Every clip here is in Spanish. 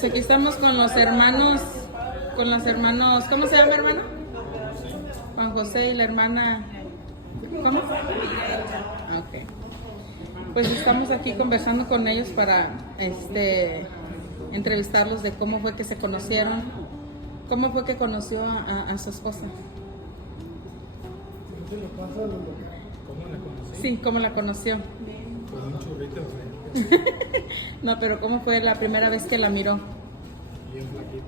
Pues aquí estamos con los hermanos, ¿cómo se llama, hermano? Juan José y la hermana, ¿cómo? Ok. Pues estamos aquí conversando con ellos para entrevistarlos de cómo fue que se conocieron, cómo fue que conoció a su esposa. ¿Cómo la conocí? Sí, cómo la conoció. Con un churrito, No, pero cómo fue la primera vez que la miró. bien flaquita.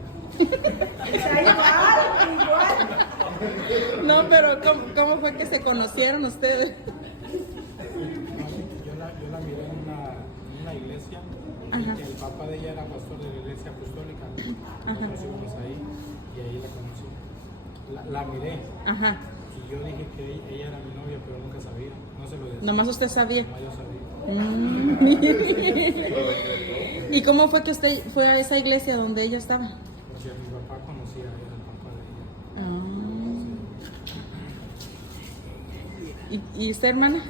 No, pero ¿cómo fue que se conocieron ustedes? Yo la miré en una iglesia. Ajá. Y el papá de ella era pastor de la iglesia apostólica. Ajá. Nos conocimos ahí y ahí la conocí. La miré. Ajá. Y yo dije que ella era mi novia, pero nunca sabía. No se lo decía. Nomás usted sabía. Nomás yo sabía. ¿Y cómo fue que usted fue a esa iglesia donde ella estaba? Porque mi papá conocía a ella, el papá de ella. ¿Y usted, hermana?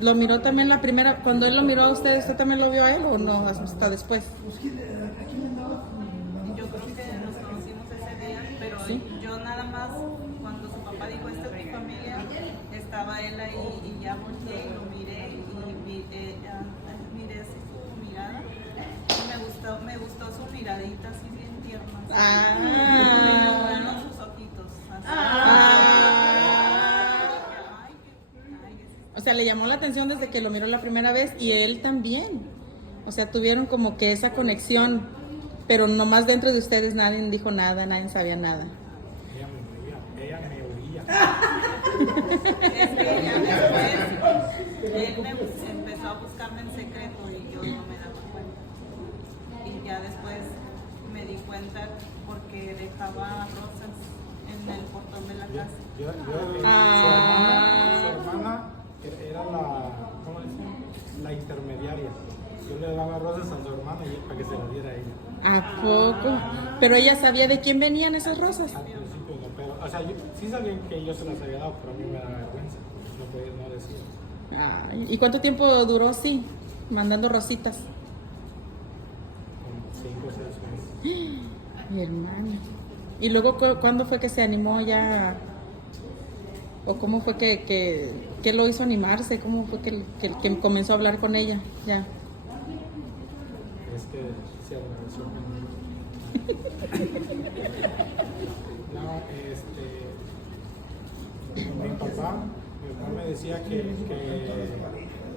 ¿Lo miró también la primera? Cuando él lo miró a usted, ¿usted también lo vio a él o no? Hasta después. Yo creo que nos conocimos ese día, pero ¿Sí? yo nada más, cuando su papá dijo, esta es mi familia, estaba él ahí y ya volteé y lo miré miré así su mirada y me gustó su miradita así bien tierna. Me enamoraron sus ojitos. Así. O sea, le llamó la atención desde que lo miró la primera vez y él también. O sea, tuvieron como que esa conexión, pero nomás dentro de ustedes nadie dijo nada, nadie sabía nada. Ella me oía. Ya después, él empezó a buscarme en secreto y yo no me daba cuenta. Y ya después me di cuenta porque dejaba rosas en el portón de la casa. Su hermana era la, ¿cómo decía? La intermediaria. Yo le daba rosas a su hermana para que se las diera a ella. ¿A poco? Pero ella sabía de quién venían esas rosas. Al principio no, pero, o sea, sí sabían que yo se las había dado, pero a mí me daba vergüenza. No decía. Ay, ¿y cuánto tiempo duró así, mandando rositas? Como 5 o 6 meses. Mi hermana. ¿Y luego cuándo fue que se animó ya? ¿O cómo fue que lo hizo animarse? ¿Cómo fue que comenzó a hablar con ella? Ya. Es que se agradeció conmigo. No, mi papá me decía que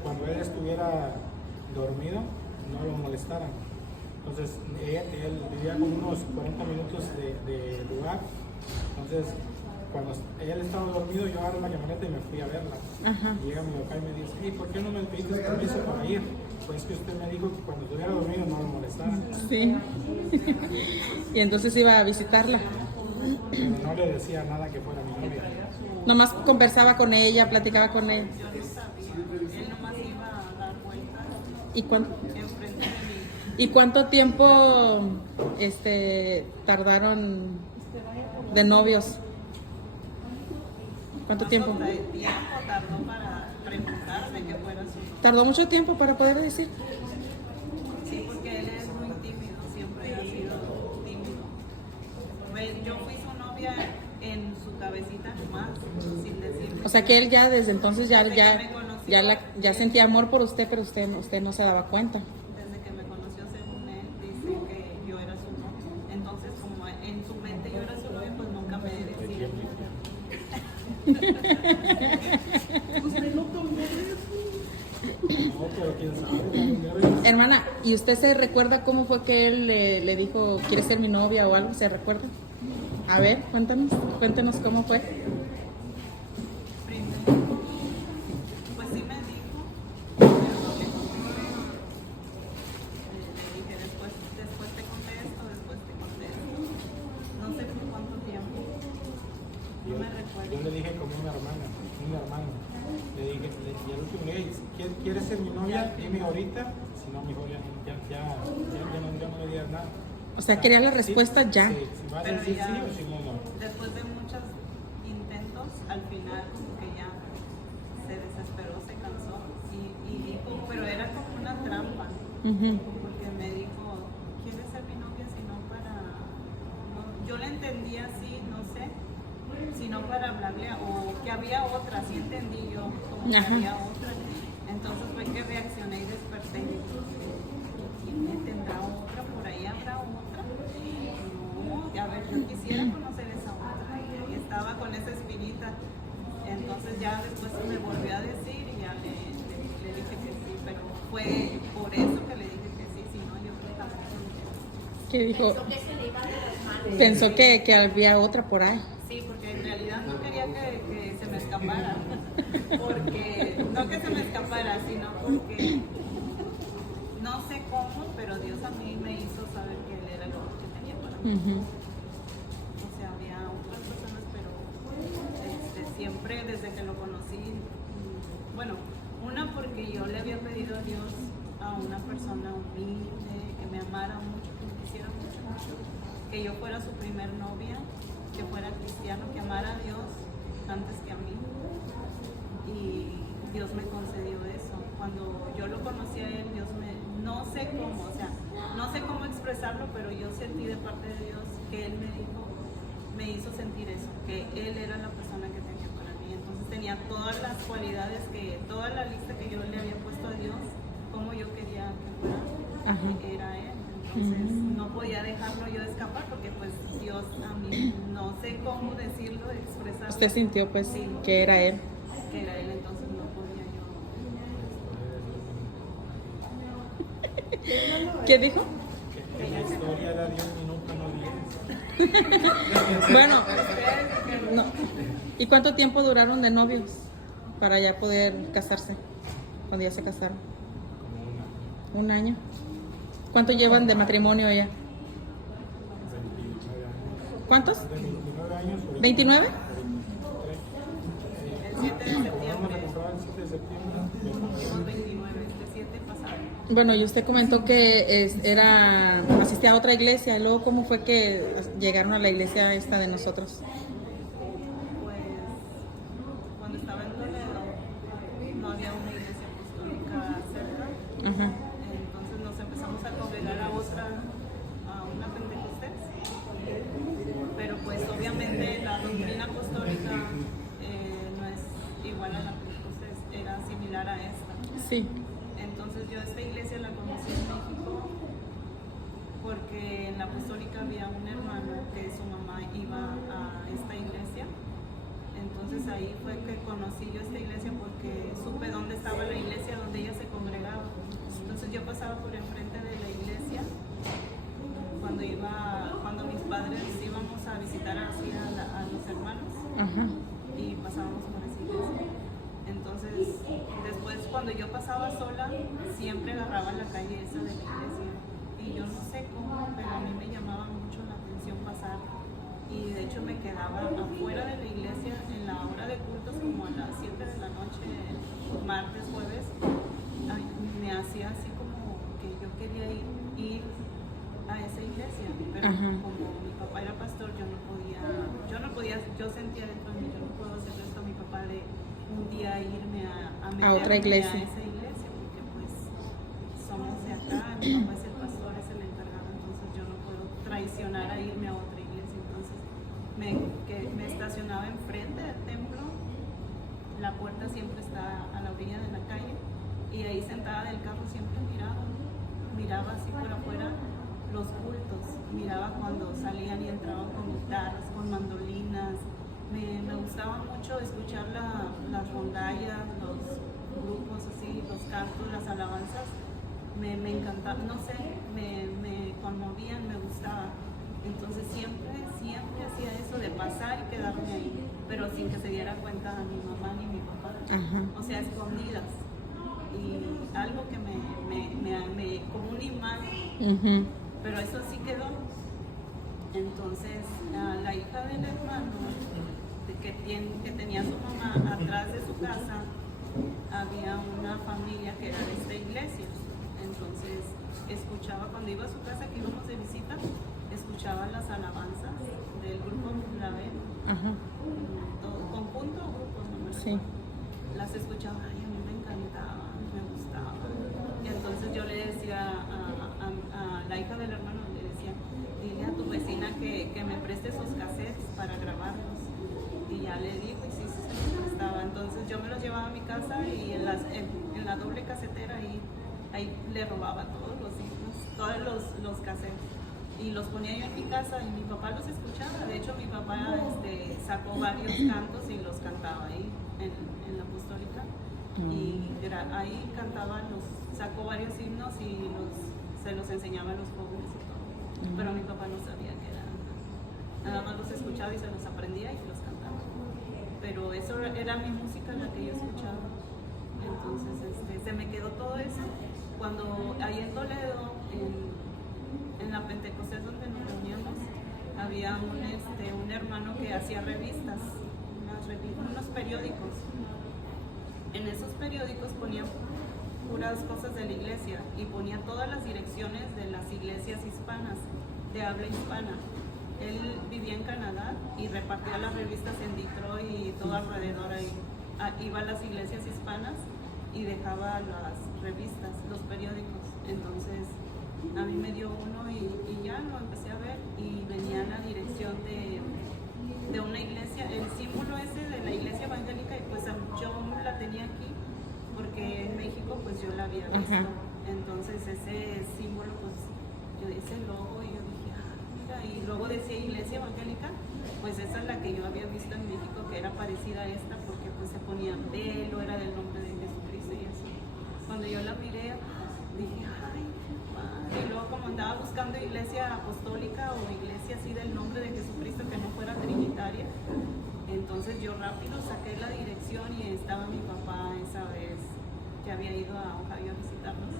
cuando él estuviera dormido no lo molestaran. Entonces él vivía como unos 40 minutos de lugar. Entonces cuando él estaba dormido yo agarré la camioneta y me fui a verla. Ajá. Y llega mi papá y me dice, hey, ¿por qué no me pediste permiso para ir? Pues que usted me dijo que cuando estuviera dormido no lo molestara. Sí. Y entonces iba a visitarla. Pero no le decía nada que fuera mi novia. Nomás conversaba con ella, platicaba con ella. Yo no sabía, él nomás iba a dar vueltas ¿Y cuánto, enfrente de mí. y cuánto tiempo tardaron de novios? ¿Cuánto tiempo? Hasta el tiempo tardó para preguntarme que fuera su novio. ¿Tardó mucho tiempo para poder decir? Sí, porque él es muy tímido, siempre ha sido tímido. Yo fui su novia en su cabecita nomás, sin decirle. O sea que él ya desde entonces Desde que me conoció. ya sentía amor por usted, pero usted no se daba cuenta. Desde que me conoció, según él, dice que yo era su novia. Entonces, como en su mente yo era su novia, pues nunca me decía. No, pero quién sabe. Hermana, ¿y usted se recuerda cómo fue que él le dijo, ¿quieres ser mi novia o algo? ¿Se recuerda? A ver, cuéntanos cómo fue. Primero, pues sí me dijo, pero no me contesté. Le dije, después te contesto, después te contesto. No sé por cuánto tiempo. No me recuerdo. Yo le dije como una hermano. Le dije, y al último le dije, ¿quieres ser mi novia? Dime ahorita. Si no, mejor ya no le digas nada. O sea, quería la respuesta Sí, ya. sí, si vas a Pero decir ya, sí o si no, no. después de muchos intentos, al final como que ya se desesperó, se cansó y dijo, pero era como una trampa, Ujú. porque me dijo, ¿quieres ser mi novia? Si no, había otra, sí entendí yo, como que Ajá. había otra. Entonces fue que reaccioné y desperté y dije, ¿quién me tendrá otra? ¿Por ahí habrá otra? No, a ver, yo quisiera conocer esa otra. Y estaba con esa espinita. Entonces ya después me volvió a decir y ya le dije que sí, pero fue por eso que le dije que sí, si no yo tampoco. ¿Qué dijo? Pensó que había otra por ahí. Sí, porque en realidad no quería que se me escapara, porque no que se me escapara, sino porque no sé cómo, pero Dios a mí me hizo saber que Él era lo que tenía para mí. Ujú. O sea, había otras personas, pero siempre desde que lo conocí, bueno, una porque yo le había pedido a Dios a una persona humilde, que me amara mucho, que me quisiera mucho, mucho, que yo fuera su primer novia, que fuera cristiano, que amara a Dios antes que a mí. Y Dios me concedió eso. Cuando yo lo conocí a Él, no sé cómo, o sea, no sé cómo expresarlo, pero yo sentí de parte de Dios que Él me hizo sentir eso, que Él era la persona que tenía para mí. Entonces tenía todas las cualidades, toda la lista que yo le había puesto a Dios, como yo quería que fuera, Ajá. era Él. Entonces no podía dejarlo yo escapar porque pues Dios a mí, no sé cómo decirlo, expresarlo. Usted sintió pues Sí, que era él. que era Él, entonces no podía yo. ¿Qué dijo? Que la historia era de un minuto, no 10. Bueno, no. ¿Y cuánto tiempo duraron de novios para ya poder casarse? Cuando ya se casaron. Como ¿Un año? ¿Cuánto llevan de matrimonio ya? 29 años. ¿Cuántos? De 29 años. ahorita. ¿29? El 7 de Vamos a septiembre, comprar el 7 de septiembre. cumplimos 29, este 7 pasado. Bueno, y usted comentó que asistía a otra iglesia. Luego, ¿cómo fue que llegaron a la iglesia esta de nosotros? Pues cuando estaba en Toledo no había una iglesia apostólica cerca, Ajá. entonces nos empezamos a congregar a una Pentecostés, pero pues obviamente la doctrina apostólica no es igual a la Pentecostés, era similar a esta. Sí. Entonces yo esta iglesia la conocí en México porque en la apostólica había un hermano que su mamá iba a esta iglesia. Entonces ahí fue que conocí yo esta iglesia porque supe dónde estaba la iglesia donde ella se congregaba. Entonces yo pasaba por enfrente de la iglesia cuando mis padres íbamos a visitar así a los hermanos Ajá. y pasábamos por esa iglesia. Entonces después cuando yo pasaba sola siempre agarraba la calle esa de la iglesia y yo no sé cómo, pero a mí me llamaba mucho la atención pasar. Y de hecho me quedaba afuera de la iglesia en la hora de cultos como a las 7 de la noche, martes, jueves. Me hacía así como que yo quería ir a esa iglesia, pero Ajá. como mi papá era pastor, yo sentía dentro de mí, yo no puedo hacer esto a mi papá de un día irme a meterme otra iglesia. a esa iglesia, porque pues somos de acá, mi papá es el pastor, es el encargado, entonces yo no puedo traicionar a irme a otra iglesia. Entonces me estacionaba enfrente del templo, la puerta siempre está a la orilla de la calle y ahí sentada del carro siempre miraba así por afuera los cultos, miraba cuando salían y entraban con guitarras, con mandolinas. Me gustaba mucho escuchar las rondallas, los grupos así, los cantos, las alabanzas. Me encantaba, no sé, me conmovían, me gustaba. Entonces siempre hacía eso de pasar y quedarme ahí, pero sin que se diera cuenta ni mi mamá ni mi papá. Ajá. O sea, escondidas. Y algo que como un imán, Ujú. pero eso sí quedó. Entonces, la hija del hermano que tenía su mamá atrás de su casa, había una familia que era de esta iglesia. Entonces, escuchaba cuando iba a su casa, que íbamos de visita, escuchaba las alabanzas del grupo Clavel, Ajá. todo conjunto o grupos, no me Sí. recuerdo. Las escuchaba y a mí me encantaba, me gustaba. Y entonces yo le decía a la hija del hermano, le decía, dile a tu vecina que me preste sus cassettes para grabarlos. Y Y ya le dijo y sí, sí se me prestaba. Entonces yo me los llevaba a mi casa y en la doble casetera ahí le robaba todos los himnos, todos los cassettes. Y los ponía yo en mi casa y mi papá los escuchaba. De hecho, mi papá sacó varios cantos y los cantaba ahí en la apostólica. Y ahí sacó varios himnos y se los enseñaba a los jóvenes y todo. Pero mi papá no sabía qué era. Nada más los escuchaba y se los aprendía y los cantaba. Pero eso era mi música, la que yo escuchaba. Entonces se me quedó todo eso. Cuando ahí en Toledo, en la Pentecostés donde nos reuníamos, había un hermano que hacía revistas, unos periódicos. En esos periódicos ponía puras cosas de la iglesia y ponía todas las direcciones de las iglesias hispanas, de habla hispana. Él vivía en Canadá y repartía las revistas en Detroit y todo alrededor ahí. Iba a las iglesias hispanas y dejaba las revistas, los periódicos. Entonces a mí me dio uno y ya lo empecé a ver y venía la dirección de una iglesia, el símbolo ese de la iglesia evangélica, y pues yo la tenía aquí porque en México pues yo la había visto. Ajá. Entonces ese símbolo, pues yo ese logo y yo dije, mira, y luego decía iglesia evangélica, pues esa es la que yo había visto en México, que era parecida a esta porque pues se ponía velo, era del nombre de Jesucristo y así. Cuando yo la miré, dije, ay, qué padre. Y luego como andaba buscando iglesia apostólica o iglesia así del nombre de Jesucristo que no fuera trinitaria, entonces yo rápido saqué la dirección y estaba mi papá esa vez que había ido a Ohio a visitarnos.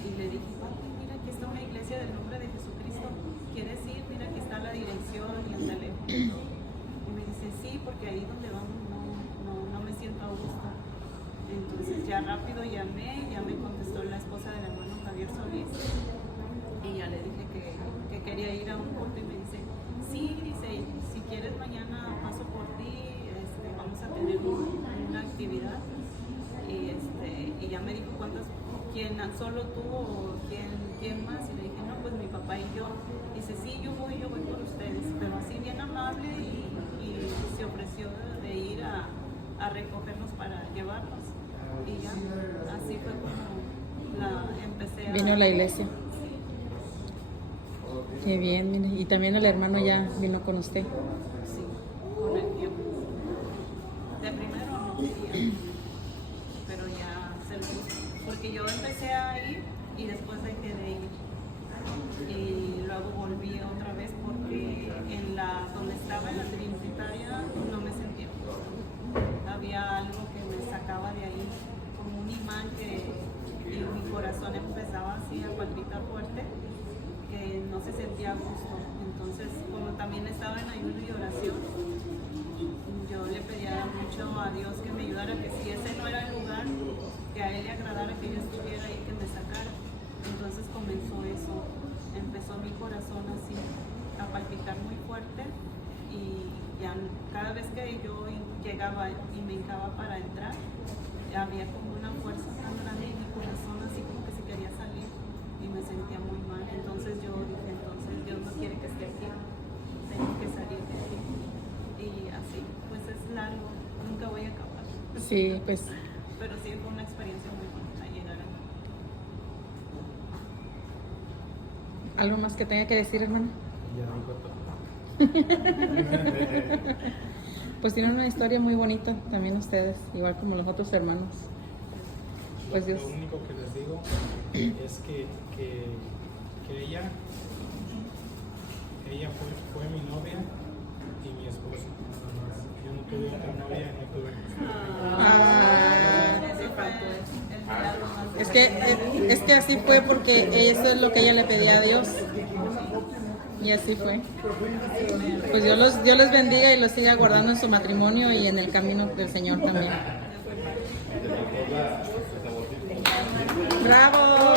Y le dije, papi, mira, aquí está una iglesia del nombre de Jesucristo. ¿Quieres ir? Mira, aquí está la dirección y el teléfono. Y me dice, sí, porque ahí donde vamos no me siento a gusto. Entonces ya rápido llamé, ya me contestó la esposa del hermano Javier Solís. Y ya le dije que quería ir a un culto y me dice, sí, dice, si quieres mañana paso por ti, vamos a tener una actividad. Y ya me dijo quién, solo tú o quién más. Y le dije, no, pues mi papá y yo. Dice, sí, yo voy por ustedes. Pero así bien amable y se ofreció de ir a recogernos para llevarnos. Y ya, así fue como empecé a... Vino a la iglesia. Sí. Qué bien, mire. Y también el hermano ya vino con usted. Sí, con el tiempo. De primero no quería, pero ya se lo hice. Porque yo empecé a ir y después dejé de ir. Y luego volví otra vez porque donde estaba en la trinitaria no me sentía justo. Había algo que me sacaba de ahí, como un imán y mi corazón empezaba así a palpitar fuerte, que no se sentía a gusto. Entonces, como también estaba en ayuno y oración, yo le pedía mucho a Dios que me ayudara, que si ese no era el lugar, que a Él le agradara que yo estuviera ahí, que me sacara. Entonces comenzó eso, empezó mi corazón así a palpitar muy fuerte y ya cada vez que yo llegaba y me hincaba para entrar, había como una fuerza tan grande en mi corazón, así como que se quería salir y me sentía muy mal. Entonces yo dije, entonces Dios no quiere que esté aquí, tengo que salir de aquí. Y así, pues es largo, nunca voy a acabar. Sí, pues. Pero sí fue una experiencia muy bonita llegar aquí. ¿Algo más que tenga que decir, hermano? Ya dijo todo. Pues tienen una historia muy bonita también ustedes, igual como los otros hermanos. Pues Dios. Lo único que les digo es que ella fue mi novia y mi esposa. Yo no tuve otra novia, no tuve Ese fue el milagro más Es que así fue porque eso es lo que ella le pedía a Dios. Y así fue. Pues Dios les bendiga y los siga guardando en su matrimonio y en el camino del Señor también. ¡Bravo!